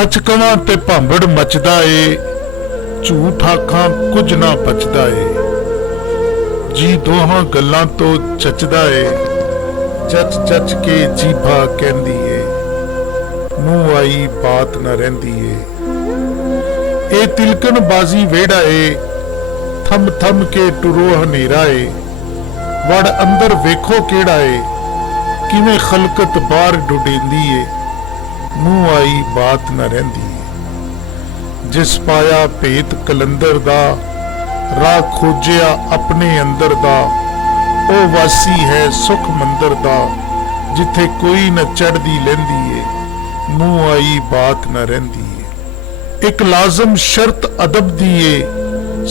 सच कवां ते भांबड़ मचदा ए, झूठ आखां कुछ ना बचदा ए। जी दोहां गल्लां तो जचदा ए, जच जच के जीभा कहंदी ए, मूंह आई बात न रहिंदी ए। ए तिलकन बाजी वेड़ा ए, थम थम के टुरो हनेरा ए। वड़ अंदर वेखो केड़ा ए, किवें खलकत बाहर डुडेंदी ए, मूंह आई बात न रहिंदी ए। जिस पाया भेत कलंदर दा, राह खोजिया अपने अंदर दा, ओ वासी है सुख मंदर दा, जिथे कोई न चढ़दी लैंदी ए, मूंह आई बात न रहिंदी ए। एक लाजम शर्त अदब दी ए,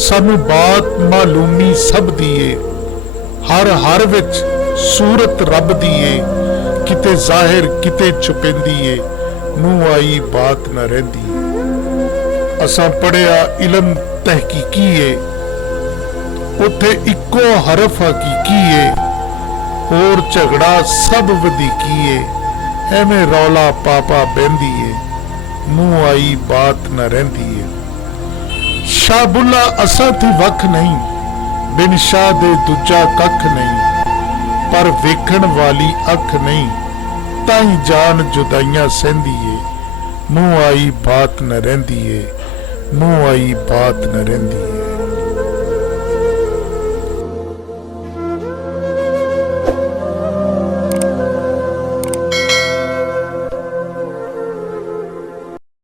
सानू बात मालूमी सब दी ए। हर हर विच सूरत रब दी ए, किते जाहिर किते छुपेंदी ए, मूंह आई बात न रहिंदी ए। असां पढ़िया इलम तहकीकी ए, उथे इक्को हरफ हकीकी ए, होर झगड़ा सब वधीकी ए। एवें रौला पापा बहंदी ए, मूंह आई बात न रहिंदी ए। शाह बुला असां थी वख नहीं, बिन शाह दे दूजा कख नहीं, पर वेखण वाली अख नहीं, ताई जान जुदाइयां सहंदी ए, मूंह आई बात न रहिंदी ए, मूंह आई बात न रहिंदी ए।